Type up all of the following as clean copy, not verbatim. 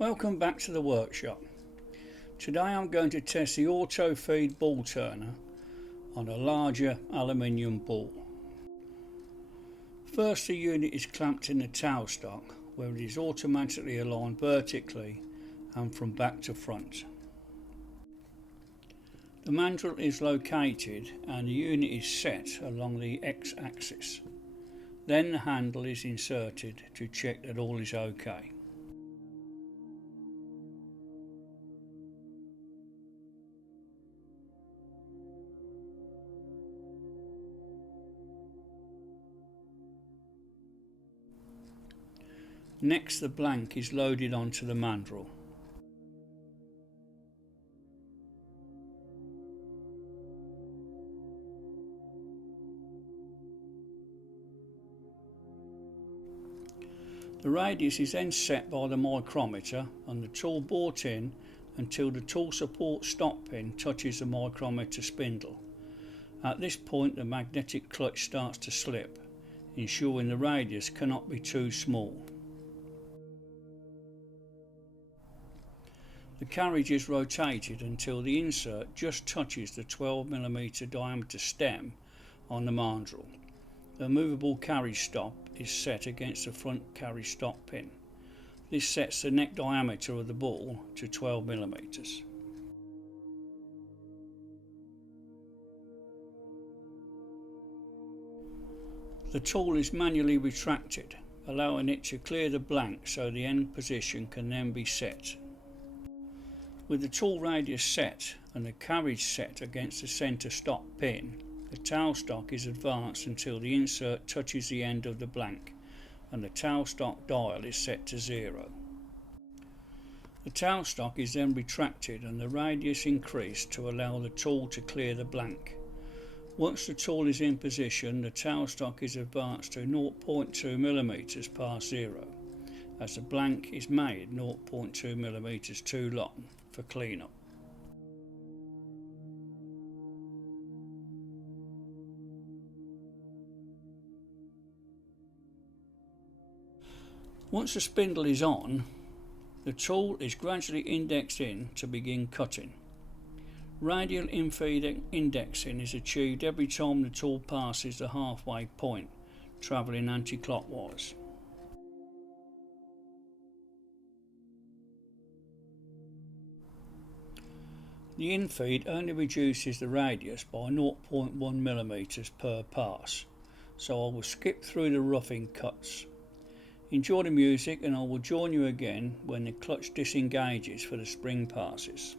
Welcome back to the workshop. Today I'm going to test the auto feed ball turner on a larger aluminium ball. First, the unit is clamped in the tailstock where it is automatically aligned vertically and from back to front. The mandrel is located and the unit is set along the X-axis. Then the handle is inserted to check that all is okay. Next, the blank is loaded onto the mandrel. The radius is then set by the micrometer and the tool brought in until the tool support stop pin touches the micrometer spindle. At this point the magnetic clutch starts to slip, ensuring the radius cannot be too small. The carriage is rotated until the insert just touches the 12mm diameter stem on the mandrel. The movable carriage stop is set against the front carriage stop pin. This sets the neck diameter of the ball to 12mm. The tool is manually retracted, allowing it to clear the blank so the end position can then be set. With the tool radius set and the carriage set against the centre stop pin, the tailstock is advanced until the insert touches the end of the blank and the tailstock dial is set to 0. The tailstock is then retracted and the radius increased to allow the tool to clear the blank. Once the tool is in position, the tailstock is advanced to 0.2mm past 0, as the blank is made 0.2mm too long for cleanup. Once the spindle is on, the tool is gradually indexed in to begin cutting. Radial infeed indexing is achieved every time the tool passes the halfway point, travelling anti-clockwise. The infeed only reduces the radius by 0.1mm per pass, so I will skip through the roughing cuts. Enjoy the music and I will join you again when the clutch disengages for the spring passes.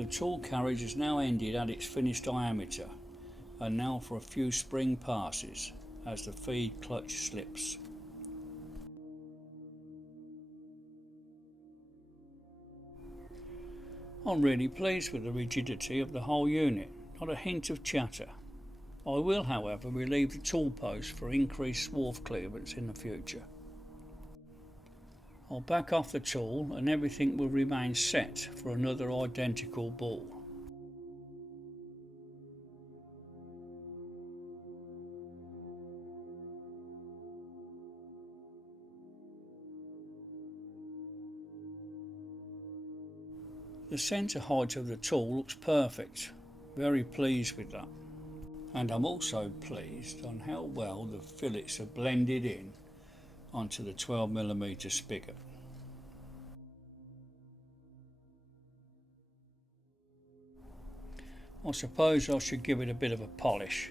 The tool carriage is now ended at its finished diameter, and now for a few spring passes as the feed clutch slips. I'm really pleased with the rigidity of the whole unit, not a hint of chatter. I will, however, relieve the tool post for increased swarf clearance in the future. I'll back off the tool and everything will remain set for another identical ball. The centre height of the tool looks perfect, very pleased with that. And I'm also pleased on how well the fillets are blended in onto the 12mm spigot. I suppose I should give it a bit of a polish.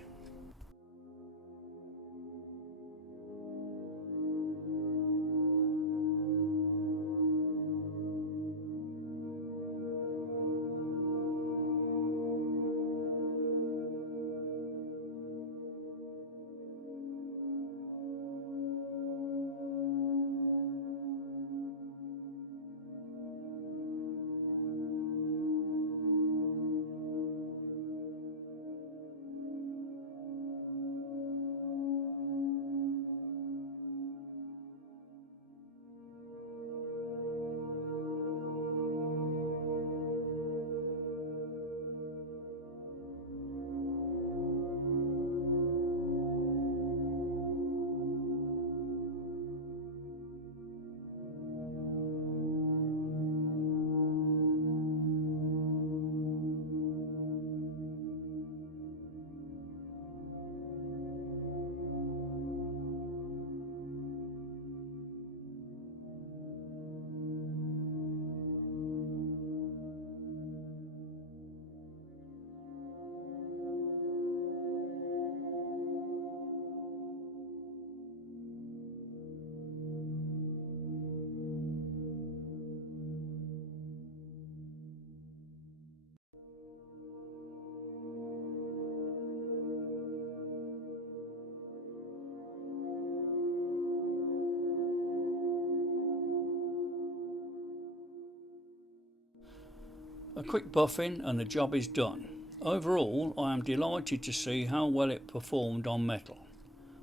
A quick buffing and the job is done. Overall, I am delighted to see how well it performed on metal.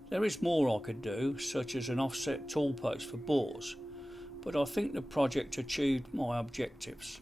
There is more I could do, such as an offset tool post for bores, but I think the project achieved my objectives.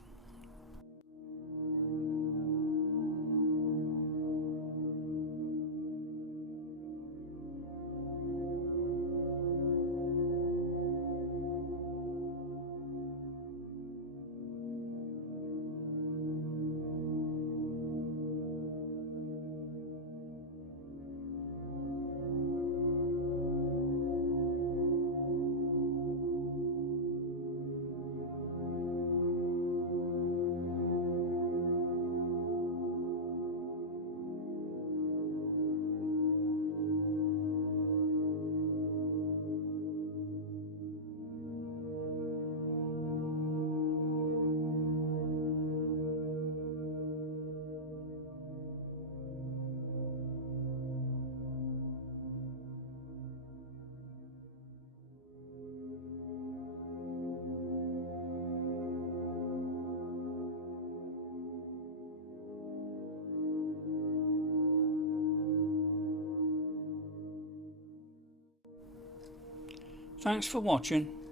Thanks for watching.